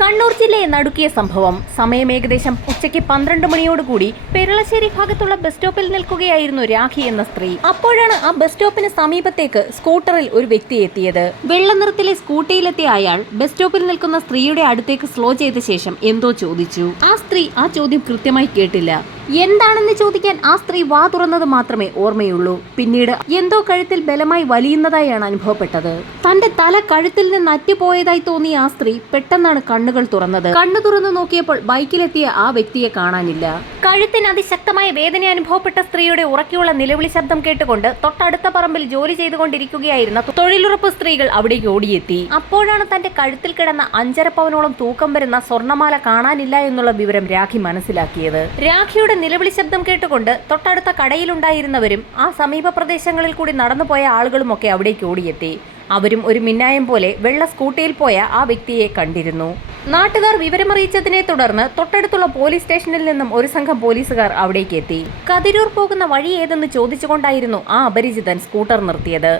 കണ്ണൂർ ജില്ലയെ നടുക്കിയ സംഭവം. സമയം ഏകദേശം ഉച്ചയ്ക്ക് 12 മണിയോടുകൂടി പെരളശ്ശേരി ഭാഗത്തുള്ള ബസ് സ്റ്റോപ്പിൽ നിൽക്കുകയായിരുന്നു രാഖി എന്ന സ്ത്രീ. അപ്പോഴാണ് ആ ബസ് സ്റ്റോപ്പിന് സമീപത്തേക്ക് സ്കൂട്ടറിൽ ഒരു വ്യക്തി എത്തിയത്. വെള്ള നിറത്തിലെ സ്കൂട്ടിയിലെത്തിയ അയാൾ ബസ് സ്റ്റോപ്പിൽ നിൽക്കുന്ന സ്ത്രീയുടെ അടുത്തേക്ക് സ്ലോ ചെയ്ത ശേഷം എന്തോ ചോദിച്ചു. ആ സ്ത്രീ ആ ചോദ്യം കൃത്യമായി കേട്ടില്ല. എന്താണെന്ന് ചോദിക്കാൻ ആ സ്ത്രീ വാ തുറന്നത് മാത്രമേ ഓർമ്മയുള്ളൂ. പിന്നീട് എന്തോ കഴുത്തിൽ ബലമായി വലിയുന്നതായാണ് അനുഭവപ്പെട്ടത്. തന്റെ തല കഴുത്തിൽ നിന്ന് അറ്റുപോയതായി തോന്നിയ ആ സ്ത്രീ പെട്ടെന്നാണ് കണ്ണുകൾ തുറന്നത്. കണ്ണു തുറന്നു നോക്കിയപ്പോൾ ബൈക്കിലെത്തിയ ആ വ്യക്തിയെ കാണാനില്ല. കഴുത്തിന് അതിശക്തമായ വേദന അനുഭവപ്പെട്ട സ്ത്രീയുടെ ഉറക്കെയുള്ള നിലവിളി ശബ്ദം കേട്ടുകൊണ്ട് തൊട്ടടുത്ത പറമ്പിൽ ജോലി ചെയ്തുകൊണ്ടിരിക്കുകയായിരുന്ന തൊഴിലുറപ്പ് സ്ത്രീകൾ അവിടേക്ക് ഓടിയെത്തി. അപ്പോഴാണ് തന്റെ കഴുത്തിൽ കിടന്ന 5.5 പവനോളം തൂക്കം വരുന്ന സ്വർണ്ണമാല കാണാനില്ല എന്നുള്ള വിവരം രാഖി മനസ്സിലാക്കിയത്. രാഖിയുടെ നിലവിളി ശബ്ദം കേട്ടുകൊണ്ട് തൊട്ടടുത്ത കടയിലുണ്ടായിരുന്നവരും ആ സമീപ പ്രദേശങ്ങളിൽ കൂടി നടന്നുപോയ ആളുകളുമൊക്കെ അവിടേക്ക് ഓടിയെത്തി. അവരും ഒരു മിന്നായം പോലെ വെള്ള സ്കൂട്ടിയിൽ പോയ ആ വ്യക്തിയെ കണ്ടിരുന്നു. നാട്ടുകാർ വിവരമറിയിച്ചതിനെ തുടർന്ന് തൊട്ടടുത്തുള്ള പോലീസ് സ്റ്റേഷനിൽ നിന്നും ഒരു സംഘം പോലീസുകാർ അവിടേക്ക് എത്തി. കതിരൂർ പോകുന്ന വഴി ഏതെന്ന് ചോദിച്ചുകൊണ്ടായിരുന്നു ആ അപരിചിതൻ സ്കൂട്ടർ നിർത്തിയത്.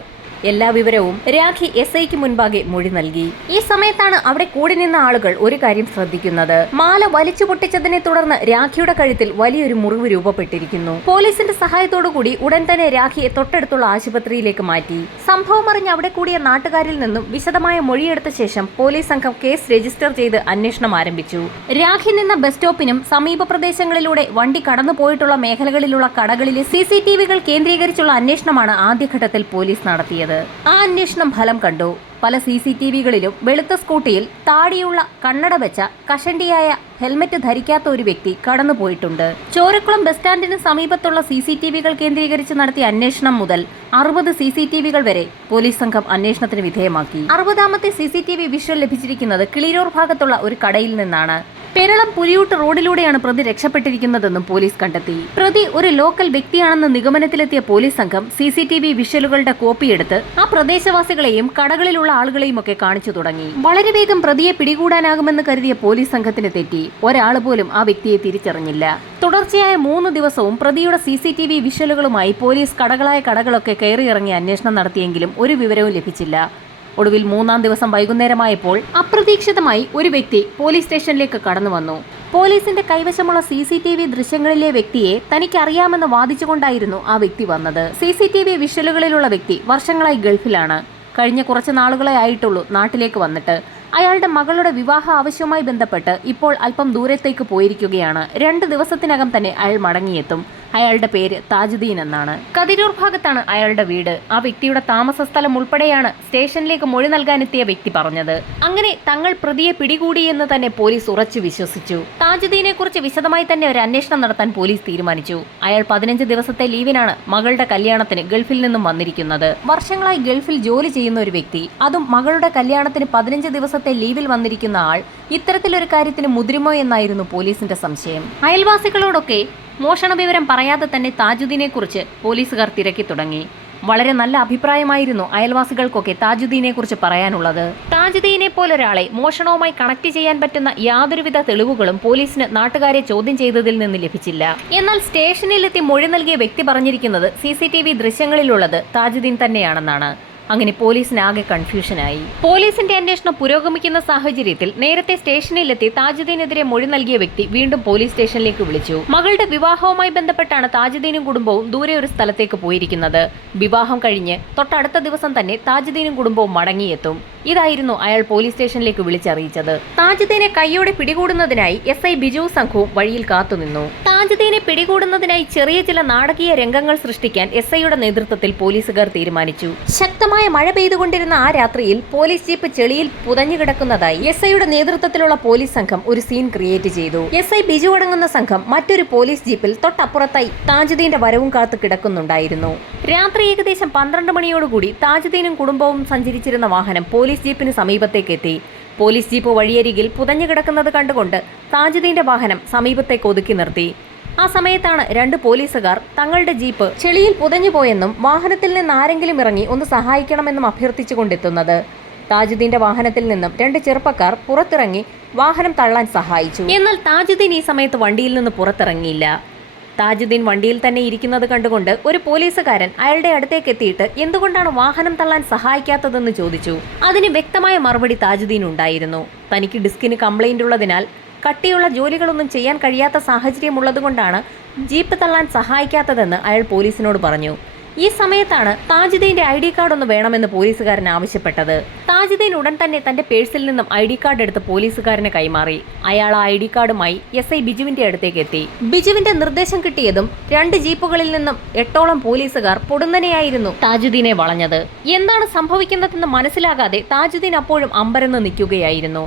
എല്ലാ വിവരവും രാഖി SIക്ക് മുൻപാകെ മൊഴി നൽകി. ഈ സമയത്താണ് അവിടെ കൂടി നിന്ന ആളുകൾ ഒരു കാര്യം ശ്രദ്ധിക്കുന്നത്. മാല വലിച്ചു പൊട്ടിച്ചതിനെ തുടർന്ന് രാഖിയുടെ കഴുത്തിൽ വലിയൊരു മുറിവ് രൂപപ്പെട്ടിരിക്കുന്നു. പോലീസിന്റെ സഹായത്തോടുകൂടി ഉടൻ തന്നെ രാഖിയെ തൊട്ടടുത്തുള്ള ആശുപത്രിയിലേക്ക് മാറ്റി. സംഭവം അറിഞ്ഞ് അവിടെ കൂടിയ നാട്ടുകാരിൽ നിന്നും വിശദമായ മൊഴിയെടുത്ത ശേഷം പോലീസ് സംഘം കേസ് രജിസ്റ്റർ ചെയ്ത് അന്വേഷണം ആരംഭിച്ചു. രാഖി നിന്ന ബസ് സ്റ്റോപ്പിനും സമീപ പ്രദേശങ്ങളിലൂടെ വണ്ടി കടന്നുപോയിട്ടുള്ള മേഖലകളിലുള്ള കടകളിലെ CCTVകൾ കേന്ദ്രീകരിച്ചുള്ള അന്വേഷണമാണ് ആദ്യഘട്ടത്തിൽ പോലീസ് നടത്തിയത്. ആ അന്വേഷണം ഫലം കണ്ടു. പല CCTVകളിലും വെളുത്ത സ്കൂട്ടിയിൽ താടിയുള്ള കണ്ണട വെച്ച കഷണ്ടിയായ ഹെൽമറ്റ് ധരിക്കാത്ത ഒരു വ്യക്തി കടന്നുപോയിട്ടുണ്ട്. ചോരക്കുളം ബസ് സ്റ്റാൻഡിന് സമീപത്തുള്ള CCTVകൾ കേന്ദ്രീകരിച്ച് നടത്തിയ അന്വേഷണം മുതൽ 60 CCTVകൾ വരെ പോലീസ് സംഘം അന്വേഷണത്തിന് വിധേയമാക്കി. 60ാമത്തെ CCTV വിഷ്വൽ ലഭിച്ചിരിക്കുന്നത് കിളിരൂർ ഭാഗത്തുള്ള ഒരു കടയിൽ നിന്നാണ്. പെരളം പുലിയൂട്ട് റോഡിലൂടെയാണ് പ്രതി രക്ഷപ്പെട്ടിരിക്കുന്നതെന്നും പോലീസ് കണ്ടെത്തി. പ്രതി ഒരു ലോക്കൽ വ്യക്തിയാണെന്ന് നിഗമനത്തിലെത്തിയ പോലീസ് സംഘം CCTV വിഷ്വലുകളുടെ കോപ്പിയെടുത്ത് ആ പ്രദേശവാസികളെയും കടകളിലുള്ള ആളുകളെയും ഒക്കെ കാണിച്ചു തുടങ്ങി. വളരെ വേഗം പ്രതിയെ പിടികൂടാനാകുമെന്ന് കരുതിയ പോലീസ് സംഘത്തിന് തെറ്റി. ഒരാൾ പോലും ആ വ്യക്തിയെ തിരിച്ചറിഞ്ഞില്ല. തുടർച്ചയായ 3 ദിവസവും പ്രതിയുടെ CCTV വിഷ്വലുകളുമായി പോലീസ് കടകളായ കടകളൊക്കെ കയറിയിറങ്ങി അന്വേഷണം നടത്തിയെങ്കിലും ഒരു വിവരവും ലഭിച്ചില്ല. ഒടുവിൽ 3-ാം ദിവസം വൈകുന്നേരമായപ്പോൾ അപ്രതീക്ഷിതമായി ഒരു വ്യക്തി പോലീസ് സ്റ്റേഷനിലേക്ക് കടന്നു വന്നു. പോലീസിന്റെ കൈവശമുള്ള CCTV ദൃശ്യങ്ങളിലെ വ്യക്തിയെ തനിക്കറിയാമെന്ന് വാദിച്ചുകൊണ്ടായിരുന്നു ആ വ്യക്തി വന്നത്. CCTV വിഷ്വലുകളിലുള്ള വ്യക്തി വർഷങ്ങളായി ഗൾഫിലാണ്. കഴിഞ്ഞ കുറച്ച് നാളുകളെ ആയിട്ടുള്ളൂ നാട്ടിലേക്ക് വന്നിട്ട്. അയാളുടെ മകളുടെ വിവാഹ ആവശ്യവുമായി ബന്ധപ്പെട്ട് ഇപ്പോൾ അല്പം ദൂരത്തേക്ക് പോയിരിക്കുകയാണ്. 2 ദിവസത്തിനകം തന്നെ അയാൾ മടങ്ങിയെത്തും. അയാളുടെ പേര് താജുദ്ദീൻ എന്നാണ്. കതിരൂർ ഭാഗത്താണ് അയാളുടെ വീട്. ആ വ്യക്തിയുടെ താമസ സ്ഥലം ഉൾപ്പെടെയാണ് സ്റ്റേഷനിലേക്ക് മൊഴി നൽകാനെത്തിയ വ്യക്തി പറഞ്ഞത്. അങ്ങനെ തങ്ങൾ പ്രതിയെ പിടികൂടിയെന്ന് തന്നെ പോലീസ് ഉറച്ചു വിശ്വസിച്ചു. താജുദ്ദീനെ കുറിച്ച് വിശദമായി തന്നെ ഒരു അന്വേഷണം നടത്താൻ പോലീസ് തീരുമാനിച്ചു. അയാൾ 15 ദിവസത്തെ ലീവിനാണ് മകളുടെ കല്യാണത്തിന് ഗൾഫിൽ നിന്നും വന്നിരിക്കുന്നത്. വർഷങ്ങളായി ഗൾഫിൽ ജോലി ചെയ്യുന്ന ഒരു വ്യക്തി, അതും മകളുടെ കല്യാണത്തിന് 15 ദിവസത്തെ ലീവിൽ വന്നിരിക്കുന്ന ആൾ ഇത്തരത്തിലൊരു കാര്യത്തിന് മുതിരുമോ എന്നായിരുന്നു പോലീസിന്റെ സംശയം. അയൽവാസികളോടൊക്കെ മോഷണ വിവരം പറയാതെ തന്നെ താജുദ്ദീനെ കുറിച്ച് പോലീസുകാർ തിരക്കി തുടങ്ങി. വളരെ നല്ല അഭിപ്രായമായിരുന്നു അയൽവാസികൾക്കൊക്കെ താജുദ്ദീനെ കുറിച്ച് പറയാനുള്ളത്. താജുദ്ദീനെ പോലൊരാളെ മോഷണവുമായി കണക്ട് ചെയ്യാൻ പറ്റുന്ന യാതൊരുവിധ തെളിവുകളും പോലീസിന് നാട്ടുകാരെ ചോദ്യം ചെയ്തതിൽ നിന്ന് ലഭിച്ചില്ല. എന്നാൽ സ്റ്റേഷനിലെത്തി മൊഴി നൽകിയ വ്യക്തി പറഞ്ഞിരിക്കുന്നത് CCTV ദൃശ്യങ്ങളിലുള്ളത് താജുദ്ദീൻ തന്നെയാണെന്നാണ്. അങ്ങനെ പോലീസിനാകെ കൺഫ്യൂഷനായി. പോലീസിന്റെ അന്വേഷണം പുരോഗമിക്കുന്ന സാഹചര്യത്തിൽ നേരത്തെ സ്റ്റേഷനിലെത്തി താജുദ്ദീനെതിരെ മൊഴി നൽകിയ വ്യക്തി വീണ്ടും പോലീസ് സ്റ്റേഷനിലേക്ക് വിളിച്ചു. മകളുടെ വിവാഹവുമായി ബന്ധപ്പെട്ടാണ് താജുദ്ദീനും കുടുംബവും ദൂരെ ഒരു സ്ഥലത്തേക്ക് പോയിരിക്കുന്നത്. വിവാഹം കഴിഞ്ഞ് തൊട്ടടുത്ത ദിവസം തന്നെ താജുദ്ദീനും കുടുംബവും മടങ്ങിയെത്തും. ഇതായിരുന്നു അയാൾ പോലീസ് സ്റ്റേഷനിലേക്ക് വിളിച്ചറിയിച്ചത്. താജുദ്ദീനെ കൈയോടെ പിടികൂടുന്നതിനായി SI ബിജു സംഘവും വഴിയിൽ കാത്തുനിന്നു. താജുദ്ദീനെ പിടികൂടുന്നതിനായി ചെറിയ ചില നാടകീയ രംഗങ്ങൾ സൃഷ്ടിക്കാൻ SIയുടെ നേതൃത്വത്തിൽ പോലീസുകാർ തീരുമാനിച്ചു. ശക്തമായ മഴ പെയ്തുകൊണ്ടിരുന്ന ആ രാത്രിയിൽ പോലീസ് ജീപ്പ് ചെളിയിൽ പുതഞ്ഞുകിടക്കുന്നതായി SIയുടെ നേതൃത്വത്തിലുള്ള പോലീസ് സംഘം ഒരു സീൻ ക്രിയേറ്റ് ചെയ്തു. SI ബിജു അടങ്ങുന്ന സംഘം മറ്റൊരു പോലീസ് ജീപ്പിൽ തൊട്ടപ്പുറത്തായി താജുദ്ദീന്റെ വരവും കാത്തു കിടക്കുന്നുണ്ടായിരുന്നു. രാത്രി ഏകദേശം 12 മണിയോടുകൂടി താജുദ്ദീനും കുടുംബവും സഞ്ചരിച്ചിരുന്ന വാഹനം പോലീസ് ജീപ്പിന് സമീപത്തേക്ക് എത്തി. പോലീസ് ജീപ്പ് വഴിയരികിൽ പുതഞ്ഞു കിടക്കുന്നത് കണ്ടുകൊണ്ട് താജുദ്ദീന്റെ വാഹനം സമീപത്തേക്ക് ഒതുക്കി നിർത്തി. ആ സമയത്താണ് 2 പോലീസുകാർ തങ്ങളുടെ ജീപ്പ് ചെളിയിൽ പുതഞ്ഞുപോയെന്നും വാഹനത്തിൽ നിന്ന് ആരെങ്കിലും ഇറങ്ങി ഒന്ന് സഹായിക്കണമെന്നും അഭ്യർത്ഥിച്ചുകൊണ്ടെത്തുന്നത്. താജുദ്ദീന്റെ വാഹനത്തിൽ നിന്നും 2 ചെറുപ്പക്കാർ പുറത്തിറങ്ങി വാഹനം തള്ളാൻ സഹായിച്ചു. എന്നാൽ താജുദ്ദീൻ ഈ സമയത്ത് വണ്ടിയിൽ നിന്ന് പുറത്തിറങ്ങിയില്ല. താജുദ്ദീൻ വണ്ടിയിൽ തന്നെ ഇരിക്കുന്നത് കണ്ടുകൊണ്ട് ഒരു പോലീസുകാരൻ അയാളുടെ അടുത്തേക്ക് എത്തിയിട്ട് എന്തുകൊണ്ടാണ് വാഹനം തള്ളാൻ സഹായിക്കാത്തതെന്ന് ചോദിച്ചു. അതിന് വ്യക്തമായ മറുപടി താജുദ്ദീൻ ഉണ്ടായിരുന്നു. തനിക്ക് ഡിസ്കിന് കംപ്ലൈന്റ് ഉള്ളതിനാൽ കട്ടിയുള്ള ജോലികളൊന്നും ചെയ്യാൻ കഴിയാത്ത സാഹചര്യമുള്ളതുകൊണ്ടാണ് ജീപ്പ് തള്ളാൻ സഹായിക്കാത്തതെന്ന് അയാൾ പോലീസിനോട് പറഞ്ഞു. ഈ സമയത്താണ് താജുദ്ദീന്റെ ID കാർഡ് ഒന്ന് വേണമെന്ന് പോലീസുകാരൻ ആവശ്യപ്പെട്ടത്. താജുദ്ദീൻ ഉടൻ തന്നെ തന്റെ പേഴ്സിൽ നിന്നും ID കാർഡ് എടുത്ത് പോലീസുകാരന് കൈമാറി. അയാൾ ആ ID കാർഡുമായി SI ബിജുവിന്റെ അടുത്തേക്ക് എത്തി. ബിജുവിന്റെ നിർദ്ദേശം കിട്ടിയതും 2 ജീപ്പുകളിൽ നിന്നും 8ഓളം പോലീസുകാർ പൊടുന്നനെയായിരുന്നു താജുദ്ദീനെ വളഞ്ഞത്. എന്താണ് സംഭവിക്കുന്നതെന്ന് മനസ്സിലാകാതെ താജുദ്ദീൻ അപ്പോഴും അമ്പരന്ന് നിൽക്കുകയായിരുന്നു.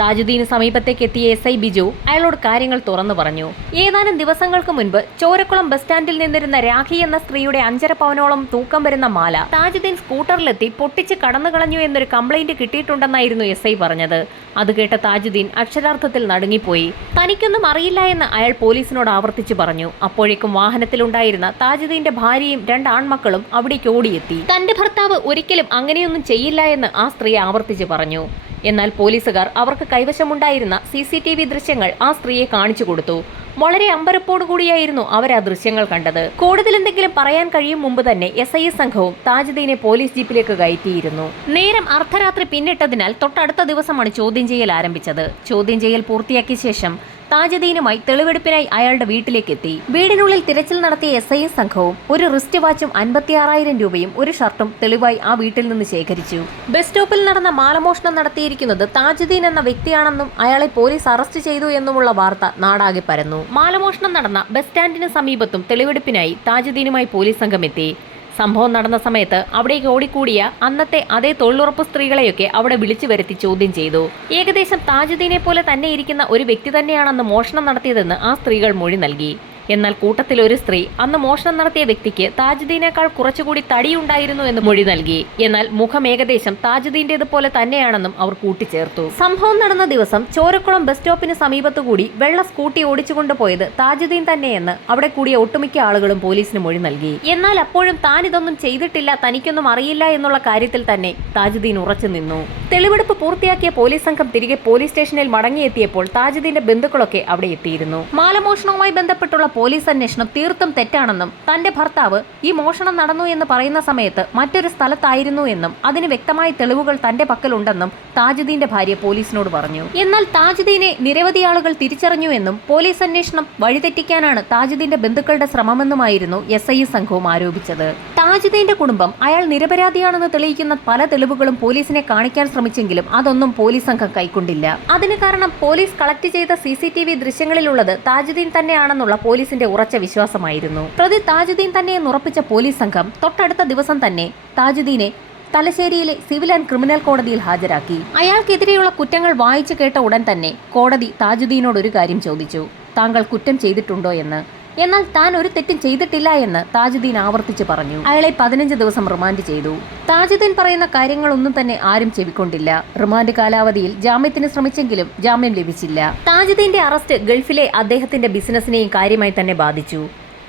താജുദ്ദീന് സമീപത്തേക്ക് എത്തിയ SI ബിജു അയാളോട് കാര്യങ്ങൾ തുറന്നു പറഞ്ഞു. ഏതാനും ദിവസങ്ങൾക്ക് മുൻപ് ചോരക്കുളം ബസ് സ്റ്റാൻഡിൽ നിന്നിരുന്ന രാഖി എന്ന സ്ത്രീയുടെ 5.5 പവനോളം തൂക്കം വരുന്ന മാല താജുദ്ദീൻ സ്കൂട്ടറിലെത്തി പൊട്ടിച്ച് കടന്നു കളഞ്ഞു എന്നൊരു കംപ്ലൈന്റ് കിട്ടിയിട്ടുണ്ടെന്നായിരുന്നു SI പറഞ്ഞത്. അത് കേട്ട താജുദ്ദീൻ അക്ഷരാർത്ഥത്തിൽ നടുങ്ങിപ്പോയി. തനിക്കൊന്നും അറിയില്ല എന്ന് അയാൾ പോലീസിനോട് ആവർത്തിച്ചു പറഞ്ഞു. അപ്പോഴേക്കും വാഹനത്തിലുണ്ടായിരുന്ന താജുദ്ദീന്റെ ഭാര്യയും 2 ആൺമക്കളും അവിടേക്ക് ഓടിയെത്തി. തന്റെ ഭർത്താവ് ഒരിക്കലും അങ്ങനെയൊന്നും ചെയ്യില്ല എന്ന് ആ സ്ത്രീ ആവർത്തിച്ചു പറഞ്ഞു. എന്നാൽ പോലീസുകാർ അവർക്ക് കൈവശമുണ്ടായിരുന്ന CCTV ദൃശ്യങ്ങൾ ആ സ്ത്രീയെ കാണിച്ചു കൊടുത്തു. വളരെ അമ്പരപ്പോടുകൂടിയായിരുന്നു അവർ ആ ദൃശ്യങ്ങൾ കണ്ടത്. കൂടുതൽ എന്തെങ്കിലും പറയാൻ കഴിയും മുമ്പ് തന്നെ SI സംഘവും താജുദ്ദീനെ പോലീസ് ജീപ്പിലേക്ക് കയറ്റിയിരുന്നു. നേരം അർദ്ധരാത്രി പിന്നിട്ടതിനാൽ തൊട്ടടുത്ത ദിവസമാണ് ചോദ്യം ചെയ്യൽ ആരംഭിച്ചത്. ചോദ്യം ചെയ്യൽ പൂർത്തിയാക്കിയ ശേഷം താജുദ്ദീനുമായി തെളിവെടുപ്പിനായി അയാളുടെ വീട്ടിലേക്ക് എത്തി. വീടിനുള്ളിൽ തിരച്ചിൽ നടത്തിയ SI സംഘവും ഒരു റിസ്റ്റ് വാച്ചും 56,000 രൂപയും ഒരു ഷർട്ടും തെളിവായി ആ വീട്ടിൽ നിന്ന് ശേഖരിച്ചു. ബസ് സ്റ്റോപ്പിൽ നടന്ന മാലമോഷണം നടത്തിയിരിക്കുന്നത് താജുദ്ദീൻ എന്ന വ്യക്തിയാണെന്നും അയാളെ പോലീസ് അറസ്റ്റ് ചെയ്തു എന്നുമുള്ള വാർത്ത നാടാകെ പരന്നു. മാലമോഷണം നടന്ന ബസ് സ്റ്റാൻഡിന് സമീപത്തും തെളിവെടുപ്പിനായി താജുദ്ദീനുമായി പോലീസ് സംഘം എത്തി. സംഭവം നടന്ന സമയത്ത് അവിടേക്ക് ഓടിക്കൂടിയ അന്നത്തെ അതേ തൊഴിലുറപ്പ് സ്ത്രീകളെയൊക്കെ അവിടെ വിളിച്ചു വരുത്തി ചോദ്യം ചെയ്തു. ഏകദേശം താജുദ്ദീനെ പോലെ തന്നെ ഇരിക്കുന്ന ഒരു വ്യക്തി തന്നെയാണെന്ന് മോഷണം നടത്തിയതെന്ന് ആ സ്ത്രീകൾ മൊഴി നൽകി. എന്നാൽ കൂട്ടത്തിൽ ഒരു സ്ത്രീ അന്ന് മോഷണം നടത്തിയ വ്യക്തിക്ക് താജുദ്ദീനേക്കാൾ കുറച്ചുകൂടി തടിയുണ്ടായിരുന്നു എന്ന് മൊഴി നൽകി. എന്നാൽ മുഖം ഏകദേശം താജുദ്ദീന്റേതുപോലെ തന്നെയാണെന്നും അവർ കൂട്ടിച്ചേർത്തു. സംഭവം നടന്ന ദിവസം ചോരക്കുളം ബസ് സ്റ്റോപ്പിന് സമീപത്തുകൂടി വെള്ള സ്കൂട്ടി ഓടിച്ചുകൊണ്ടുപോയത് താജുദ്ദീൻ തന്നെയെന്ന് അവിടെ കൂടിയ ഒട്ടുമിക്ക ആളുകളും പോലീസിന് മൊഴി നൽകി. എന്നാൽ അപ്പോഴും താൻ ഇതൊന്നും ചെയ്തിട്ടില്ല, തനിക്കൊന്നും അറിയില്ല എന്നുള്ള കാര്യത്തിൽ തന്നെ താജുദ്ദീൻ ഉറച്ചു നിന്നു. തെളിവെടുപ്പ് പൂർത്തിയാക്കിയ പോലീസ് സംഘം തിരികെ പോലീസ് സ്റ്റേഷനിൽ മടങ്ങിയെത്തിയപ്പോൾ താജുദ്ദീന്റെ ബന്ധുക്കളൊക്കെ അവിടെ എത്തിയിരുന്നു. മാലമോഷണവുമായി ബന്ധപ്പെട്ടുള്ള പോലീസ് അന്വേഷണം തീർത്തും തെറ്റാണെന്നും തന്റെ ഭർത്താവ് ഈ മോഷണം നടന്നു എന്ന് പറയുന്ന സമയത്ത് മറ്റൊരു സ്ഥലത്തായിരുന്നു എന്നും അതിന് വ്യക്തമായ തെളിവുകൾ തന്റെ പക്കലുണ്ടെന്നും താജുദ്ദീന്റെ ഭാര്യ പോലീസിനോട് പറഞ്ഞു. എന്നാൽ താജുദ്ദീനെ നിരവധി ആളുകൾ തിരിച്ചറിഞ്ഞു എന്നും പോലീസ് അന്വേഷണം വഴിതെറ്റിക്കാനാണ് താജുദ്ദീന്റെ ബന്ധുക്കളുടെ ശ്രമമെന്നുമായിരുന്നു SI സംഘവും ആരോപിച്ചത്. താജുദ്ദീന്റെ കുടുംബം അയാൾ നിരപരാധിയാണെന്ന് തെളിയിക്കുന്ന പല തെളിവുകളും പോലീസിനെ കാണിക്കാൻ ശ്രമിച്ചെങ്കിലും അതൊന്നും പോലീസ് സംഘം കൈക്കൊണ്ടില്ല. അതിന് കാരണം പോലീസ് കളക്ട് ചെയ്ത CCTV ദൃശ്യങ്ങളിലുള്ളത് താജുദ്ദീൻ തന്നെയാണെന്നുള്ള പോലീസിന്റെ ഉറച്ച വിശ്വാസമായിരുന്നു. പ്രതി താജുദ്ദീൻ തന്നെയെന്ന് ഉറപ്പിച്ച പോലീസ് സംഘം തൊട്ടടുത്ത ദിവസം തന്നെ താജുദ്ദീനെ തലശ്ശേരിയിലെ സിവിൽ ആൻഡ് ക്രിമിനൽ കോടതിയിൽ ഹാജരാക്കി. അയാൾക്കെതിരെയുള്ള കുറ്റങ്ങൾ വായിച്ചു കേട്ട ഉടൻ തന്നെ കോടതി താജുദ്ദീനോട് ഒരു കാര്യം ചോദിച്ചു: താങ്കൾ കുറ്റം ചെയ്തിട്ടുണ്ടോ എന്ന്. എന്നാൽ താൻ ഒരു തെറ്റും ചെയ്തിട്ടില്ല എന്ന് താജുദ്ദീൻ ആവർത്തിച്ച് പറഞ്ഞു. അയാളെ 15 ദിവസം റിമാൻഡ് ചെയ്തു. താജുദ്ദീൻ പറയുന്ന കാര്യങ്ങളൊന്നും തന്നെ ആരും ചെവിക്കൊണ്ടില്ല. റിമാൻഡ് കാലാവധിയിൽ ജാമ്യത്തിന് ശ്രമിച്ചെങ്കിലും ജാമ്യം ലഭിച്ചില്ല. താജുദ്ദീന്റെ അറസ്റ്റ് ഗൾഫിലെ അദ്ദേഹത്തിന്റെ ബിസിനസിനെയും കാര്യമായി തന്നെ ബാധിച്ചു.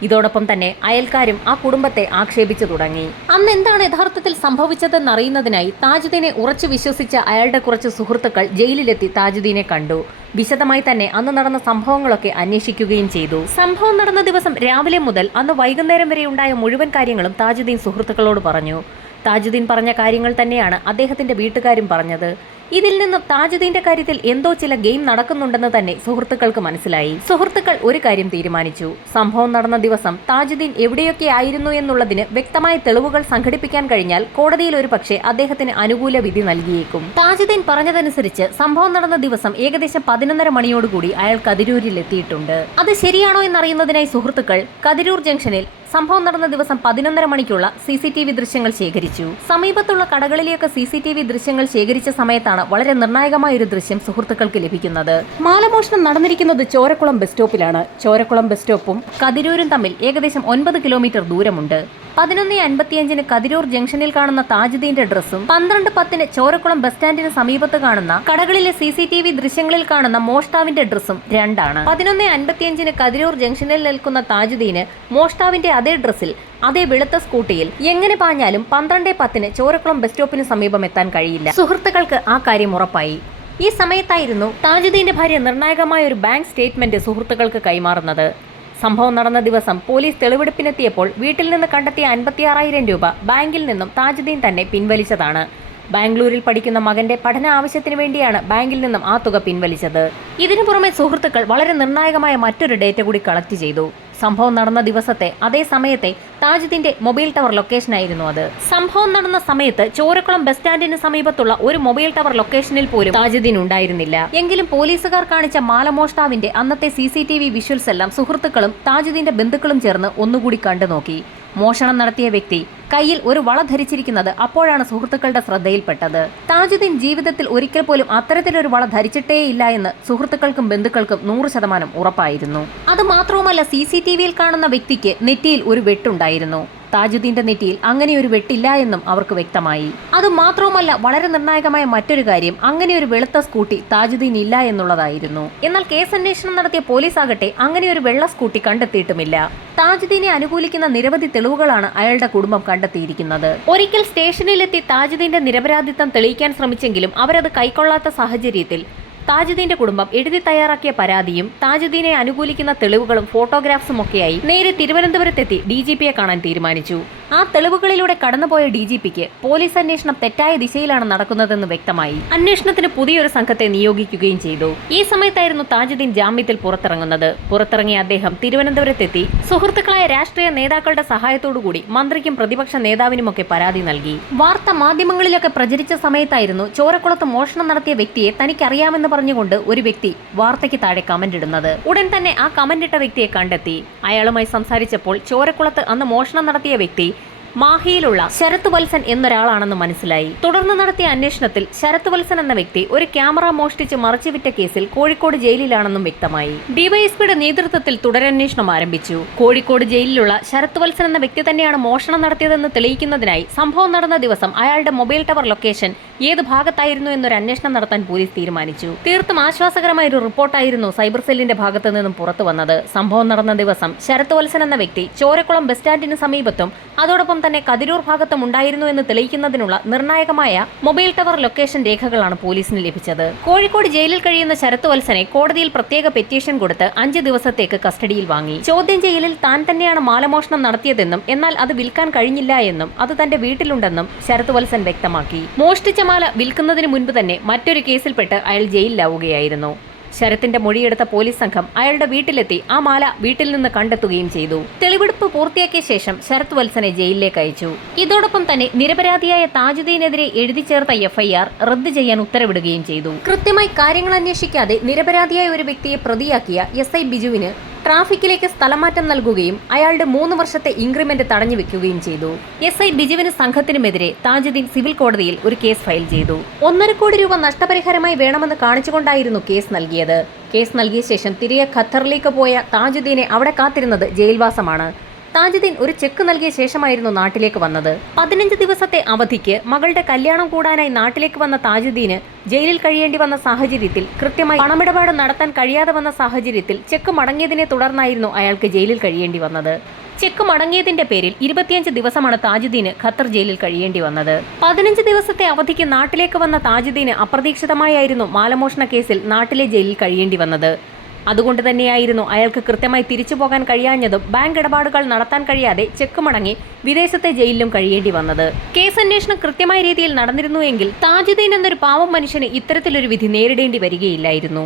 ഇതോടൊപ്പം തന്നെ അയൽക്കാരും ആ കുടുംബത്തെ ആക്ഷേപിച്ചു തുടങ്ങി. അന്ന് എന്താണ് യഥാർത്ഥത്തിൽ സംഭവിച്ചതെന്നറിയുന്നതിനായി താജുദ്ദീനെ ഉറച്ചു വിശ്വസിച്ച അയാളുടെ കുറച്ച് സുഹൃത്തുക്കൾ ജയിലിലെത്തി താജുദ്ദീനെ കണ്ടു. വിശദമായി തന്നെ അന്ന് നടന്ന സംഭവങ്ങളൊക്കെ അന്വേഷിക്കുകയും ചെയ്തു. സംഭവം നടന്ന ദിവസം രാവിലെ മുതൽ അന്ന് വൈകുന്നേരം വരെ ഉണ്ടായ മുഴുവൻ കാര്യങ്ങളും താജുദ്ദീൻ സുഹൃത്തുക്കളോട് പറഞ്ഞു. താജുദ്ദീൻ പറഞ്ഞ കാര്യങ്ങൾ തന്നെയാണ് അദ്ദേഹത്തിന്റെ വീട്ടുകാരും പറഞ്ഞത്. ഇതിൽ നിന്നും താജുദ്ദീന്റെ കാര്യത്തിൽ എന്തോ ചില ഗെയിം നടക്കുന്നുണ്ടെന്ന് തന്നെ സുഹൃത്തുക്കൾക്ക് മനസ്സിലായി. സുഹൃത്തുക്കൾ ഒരു കാര്യം തീരുമാനിച്ചു: സംഭവം നടന്ന ദിവസം താജുദ്ദീൻ എവിടെയൊക്കെ ആയിരുന്നു എന്നുള്ളതിന് വ്യക്തമായ തെളിവുകൾ സംഘടിപ്പിക്കാൻ കഴിഞ്ഞാൽ കോടതിയിൽ ഒരു പക്ഷേ അദ്ദേഹത്തിന് അനുകൂല വിധി നൽകിയേക്കും. താജുദ്ദീൻ പറഞ്ഞതനുസരിച്ച് സംഭവം നടന്ന ദിവസം ഏകദേശം 11:30 മണിയോടുകൂടി അയാൾ കതിരൂരിൽ എത്തിയിട്ടുണ്ട്. അത് ശരിയാണോ എന്നറിയുന്നതിനായി സുഹൃത്തുക്കൾ കതിരൂർ ജംഗ്ഷനിൽ സംഭവം നടന്ന ദിവസം 11:30 മണിക്കുള്ള CCTV ദൃശ്യങ്ങൾ ശേഖരിച്ചു. സമീപത്തുള്ള കടകളിലേക്ക് CCTV ദൃശ്യങ്ങൾ ശേഖരിച്ച സമയത്താണ് വളരെ നിർണായകമായ ഒരു ദൃശ്യം സുഹൃത്തുക്കൾക്ക് ലഭിക്കുന്നത്. മാലമോഷണം നടന്നിരിക്കുന്നത് ചോരക്കുളം ബസ് സ്റ്റോപ്പിലാണ്. ചോരക്കുളം ബസ് സ്റ്റോപ്പും കതിരൂരും തമ്മിൽ ഏകദേശം 9 കിലോമീറ്റർ ദൂരമുണ്ട്. 11:55 കതിരൂർ ജംഗ്ഷനിൽ കാണുന്ന താജുദ്ദീന്റെ ഡ്രസ്സും 12:10 ചോരക്കുളം ബസ് സ്റ്റാൻഡിന് സമീപത്ത് കാണുന്ന കടകളിലെ CCTV ദൃശ്യങ്ങളിൽ കാണുന്ന മോഷ്ടാവിന്റെ ഡ്രസ്സും രണ്ടാണ്. 11:55 കതിരൂർ ജംഗ്ഷനിൽ നിൽക്കുന്ന താജുദ്ദീന് മോഷ്ടാവിന്റെ അതേ ഡ്രസ്സിൽ അതേ വെളുത്ത സ്കൂട്ടിയിൽ എങ്ങനെ പാഞ്ഞാലും 12:10 ചോരക്കുളം ബസ് സ്റ്റോപ്പിന് സമീപം എത്താൻ കഴിയില്ല. സുഹൃത്തുക്കൾക്ക് ആ കാര്യം ഉറപ്പായി. ഈ സമയത്തായിരുന്നു താജുദ്ദീന്റെ ഭാര്യ നിർണായകമായ ഒരു ബാങ്ക് സ്റ്റേറ്റ്മെന്റ് സുഹൃത്തുക്കൾക്ക് കൈമാറുന്നത്. സംഭവം നടന്ന ദിവസം പോലീസ് തെളിവെടുപ്പിനെത്തിയപ്പോൾ വീട്ടിൽ നിന്ന് കണ്ടെത്തിയ 56,000 രൂപ ബാങ്കിൽ നിന്നും താജുദ്ദീൻ തന്നെ പിൻവലിച്ചതാണ്. ബാംഗ്ലൂരിൽ പഠിക്കുന്ന മകന്റെ പഠന ആവശ്യത്തിന് വേണ്ടിയാണ് ബാങ്കിൽ നിന്നും ആ തുക പിൻവലിച്ചത്. ഇതിനു പുറമെ സുഹൃത്തുക്കൾ വളരെ നിർണായകമായ മറ്റൊരു ഡേറ്റ കൂടി കളക്ട് ചെയ്തു. സംഭവം നടന്ന ദിവസത്തെ അതേ സമയത്തെ താജുദ്ദീന്റെ മൊബൈൽ ടവർ ലൊക്കേഷനായിരുന്നു അത്. സംഭവം നടന്ന സമയത്ത് ചോരക്കുളം ബസ് സ്റ്റാൻഡിന് സമീപത്തുള്ള ഒരു മൊബൈൽ ടവർ ലൊക്കേഷനിൽ പോലും താജുദ്ദീൻ ഉണ്ടായിരുന്നില്ല. എങ്കിലും പോലീസുകാർ കാണിച്ച മാലമോഷ്ടാവിന്റെ അന്നത്തെ CCTV വിഷ്വൽസ് എല്ലാം സുഹൃത്തുക്കളും താജുദ്ദീന്റെ ബന്ധുക്കളും ചേർന്ന് ഒന്നുകൂടി കണ്ടുനോക്കി. മോഷണം നടത്തിയ വ്യക്തി കയ്യിൽ ഒരു വള ധരിച്ചിരിക്കുന്നത് അപ്പോഴാണ് സുഹൃത്തുക്കളുടെ ശ്രദ്ധയിൽപ്പെട്ടത്. താജുദ്ദീൻ ജീവിതത്തിൽ ഒരിക്കൽ പോലും അത്തരത്തിലൊരു വള ധരിച്ചിട്ടേയില്ല എന്ന് സുഹൃത്തുക്കൾക്കും ബന്ധുക്കൾക്കും 100% ഉറപ്പായിരുന്നു. അത് മാത്രവുമല്ല, CCTVയിൽ കാണുന്ന വ്യക്തിക്ക് നെറ്റിയിൽ ഒരു വെട്ടുണ്ടായിരുന്നു. താജുദ്ദീന്റെ നെറ്റിയിൽ അങ്ങനെ ഒരു വെട്ടില്ല എന്നും അവർക്ക് വ്യക്തമായി. അതുമാത്രവുമല്ല, വളരെ നിർണായകമായ മറ്റൊരു കാര്യം, അങ്ങനെ ഒരു വെളുത്ത സ്കൂട്ടി താജുദ്ദീൻ ഇല്ല എന്നുള്ളതായിരുന്നു. എന്നാൽ കേസ് അന്വേഷണം നടത്തിയ പോലീസ് ആകട്ടെ അങ്ങനെ ഒരു വെള്ള സ്കൂട്ടി കണ്ടെത്തിയിട്ടുമില്ല. താജുദ്ദീനെ അനുകൂലിക്കുന്ന നിരവധി തെളിവുകളാണ് അയാളുടെ കുടുംബം കണ്ടെത്തിയിരിക്കുന്നത്. ഒരിക്കൽ സ്റ്റേഷനിലെത്തി താജുദ്ദീന്റെ നിരപരാധിത്വം തെളിയിക്കാൻ ശ്രമിച്ചെങ്കിലും അവരത് കൈക്കൊള്ളാത്ത സാഹചര്യത്തിൽ താജുദ്ദീന്റെ കുടുംബം എഴുതി തയ്യാറാക്കിയ പരാതിയും താജുദ്ദീനെ അനുകൂലിക്കുന്ന തെളിവുകളും ഫോട്ടോഗ്രാഫ്സും ഒക്കെയായി നേരെ തിരുവനന്തപുരത്തെത്തി DGPയെ കാണാൻ തീരുമാനിച്ചു. ആ തെളിവുകളിലൂടെ കടന്നുപോയ DGPക്ക് പോലീസ് അന്വേഷണം തെറ്റായ ദിശയിലാണ് നടക്കുന്നതെന്ന് വ്യക്തമായി. അന്വേഷണത്തിന് പുതിയൊരു സംഘത്തെ നിയോഗിക്കുകയും ചെയ്തു. ഈ സമയത്തായിരുന്നു താജുദ്ദീൻ ജാമ്യത്തിൽ പുറത്തിറങ്ങുന്നത്. പുറത്തിറങ്ങിയ അദ്ദേഹം തിരുവനന്തപുരത്തെത്തി സുഹൃത്തുക്കളായ രാഷ്ട്രീയ നേതാക്കളുടെ സഹായത്തോടുകൂടി മന്ത്രിക്കും പ്രതിപക്ഷ നേതാവിനുമൊക്കെ പരാതി നൽകി. വാർത്താ മാധ്യമങ്ങളിലൊക്കെ പ്രചരിച്ച സമയത്തായിരുന്നു ചോരക്കുളത്ത് മോഷണം നടത്തിയ വ്യക്തിയെ തനിക്കറിയാമെന്ന് പറഞ്ഞുകൊണ്ട് ഒരു വ്യക്തി വാർത്തയ്ക്ക് താഴെ കമന്റ് ഇടുന്നത്. ഉടൻ തന്നെ ആ കമന്റ് ഇട്ട വ്യക്തിയെ കണ്ടെത്തി. അയാളുമായി സംസാരിച്ചപ്പോൾ ചോരക്കുളത്ത് അന്ന് മോഷണം നടത്തിയ വ്യക്തി മാഹിയിലുള്ള ശരത് വത്സൻ എന്നൊരാളാണെന്ന് മനസ്സിലായി. തുടർന്ന് നടത്തിയ അന്വേഷണത്തിൽ ശരത് വത്സൻ എന്ന വ്യക്തി ഒരു ക്യാമറ മോഷ്ടിച്ച് മറച്ചുവിറ്റ കേസിൽ കോഴിക്കോട് ജയിലിലാണെന്നും വ്യക്തമായി. ഡിവൈഎസ്പിയുടെ നേതൃത്വത്തിൽ തുടരന്വേഷണം ആരംഭിച്ചു. കോഴിക്കോട് ജയിലിലുള്ള ശരത് വത്സൻ എന്ന വ്യക്തി തന്നെയാണ് മോഷണം നടത്തിയതെന്ന് തെളിയിക്കുന്നതിനായി സംഭവം നടന്ന ദിവസം അയാളുടെ മൊബൈൽ ടവർ ലൊക്കേഷൻ ഏത് ഭാഗത്തായിരുന്നു എന്നൊരു അന്വേഷണം നടത്താൻ പോലീസ് തീരുമാനിച്ചു. തീർത്തും ആശ്വാസകരമായ ഒരു റിപ്പോർട്ടായിരുന്നു സൈബർ സെല്ലിന്റെ ഭാഗത്തു നിന്നും പുറത്തു വന്നത്. സംഭവം നടന്ന ദിവസം ശരത് വത്സൻ എന്ന വ്യക്തി ചോരക്കുളം ബസ് സ്റ്റാൻഡിന് സമീപത്തും അതോടൊപ്പം തന്നെ കതിരൂർ ഭാഗത്തും ഉണ്ടായിരുന്നു എന്ന് തെളിയിക്കുന്നതിനുള്ള നിർണായകമായ മൊബൈൽ ടവർ ലൊക്കേഷൻ രേഖകളാണ് പോലീസിന് ലഭിച്ചത്. കോഴിക്കോട് ജയിലിൽ കഴിയുന്ന ശരത് വത്സനെ കോടതിയിൽ പ്രത്യേക പെറ്റീഷൻ കൊടുത്ത് 5 ദിവസത്തേക്ക് കസ്റ്റഡിയിൽ വാങ്ങി. ചോദ്യം ചെയ്യലിൽ താൻ തന്നെയാണ് മാലമോഷണം നടത്തിയതെന്നും എന്നാൽ അത് വിൽക്കാൻ കഴിഞ്ഞില്ല എന്നും അത് തന്റെ വീട്ടിലുണ്ടെന്നും ശരത് വത്സൻ വ്യക്തമാക്കി. മോഷ്ടിച്ച മാല വിൽക്കുന്നതിന് മുൻപ് തന്നെ മറ്റൊരു കേസിൽപ്പെട്ട് അയാൾ ജയിലിലാവുകയായിരുന്നു. ശരത്തിന്റെ മൊഴിയെടുത്ത പോലീസ് സംഘം അയാളുടെ വീട്ടിലെത്തി ആ മാല വീട്ടിൽ നിന്ന് കണ്ടെത്തുകയും ചെയ്തു. തെളിവെടുപ്പ് പൂർത്തിയാക്കിയ ശേഷം ശരത് വത്സനെ ജയിലിലേക്ക് അയച്ചു. ഇതോടൊപ്പം തന്നെ നിരപരാധിയായ താജുദ്ദീനെതിരെ എഴുതി ചേർത്ത FIR റദ്ദ് ചെയ്യാൻ ഉത്തരവിടുകയും ചെയ്തു. കൃത്യമായി കാര്യങ്ങൾ അന്വേഷിക്കാതെ നിരപരാധിയായ ഒരു വ്യക്തിയെ പ്രതിയാക്കിയ SI ബിജുവിന് ട്രാഫിക്കിലേക്ക് സ്ഥലമാറ്റം നൽകുകയും അയാളുടെ 3 വർഷത്തെ ഇൻക്രിമെന്റ് തടഞ്ഞു വെക്കുകയും ചെയ്തു. SI ബിജുവിന് സംഘത്തിനുമെതിരെ താജുദ്ദീൻ സിവിൽ കോടതിയിൽ ഒരു കേസ് ഫയൽ ചെയ്തു. 1.5 കോടി രൂപ നഷ്ടപരിഹാരമായി വേണമെന്ന് കാണിച്ചുകൊണ്ടായിരുന്നു കേസ് നൽകിയത്. കേസ് നൽകിയ ശേഷം തിരികെ ഖത്തറിലേക്ക് പോയ താജുദ്ദീനെ അവിടെ കാത്തിരുന്നത് ജയിൽവാസമാണ്. താജുദ്ദീൻ ഒരു ചെക്ക് നൽകിയ ശേഷമായിരുന്നു നാട്ടിലേക്ക് വന്നത്. 15 ദിവസത്തെ അവധിക്ക് മകളുടെ കല്യാണം കൂടാനായി നാട്ടിലേക്ക് വന്ന താജുദ്ദീന് ജയിലിൽ കഴിയേണ്ടി വന്ന സാഹചര്യത്തിൽ കൃത്യമായി പണമിടപാട് നടത്താൻ കഴിയാതെ വന്ന സാഹചര്യത്തിൽ ചെക്ക് മടങ്ങിയതിനെ തുടർന്നായിരുന്നു അയാൾക്ക് ജയിലിൽ കഴിയേണ്ടി വന്നത്. ചെക്ക് മടങ്ങിയതിന്റെ പേരിൽ 25 ദിവസമാണ് താജുദ്ദീന് ഖത്തർ ജയിലിൽ കഴിയേണ്ടി വന്നത്. 15 ദിവസത്തെ അവധിക്ക് നാട്ടിലേക്ക് വന്ന താജുദ്ദീന് അപ്രതീക്ഷിതമായിരുന്നു മാലമോഷണ കേസിൽ നാട്ടിലെ ജയിലിൽ കഴിയേണ്ടി വന്നത്. അതുകൊണ്ട് തന്നെയായിരുന്നു അയാൾക്ക് കൃത്യമായി തിരിച്ചു പോകാൻ കഴിയാഞ്ഞതും ബാങ്ക് ഇടപാടുകൾ നടത്താൻ കഴിയാതെ ചെക്ക് മടങ്ങി വിദേശത്തെ ജയിലിലും കഴിയേണ്ടി വന്നത്. കേസ് അന്വേഷണം കൃത്യമായ രീതിയിൽ നടന്നിരുന്നുവെങ്കിൽ താജുദ്ദീൻ എന്നൊരു പാവം മനുഷ്യന് ഇത്തരത്തിലൊരു വിധി നേരിടേണ്ടി വരികയില്ലായിരുന്നു.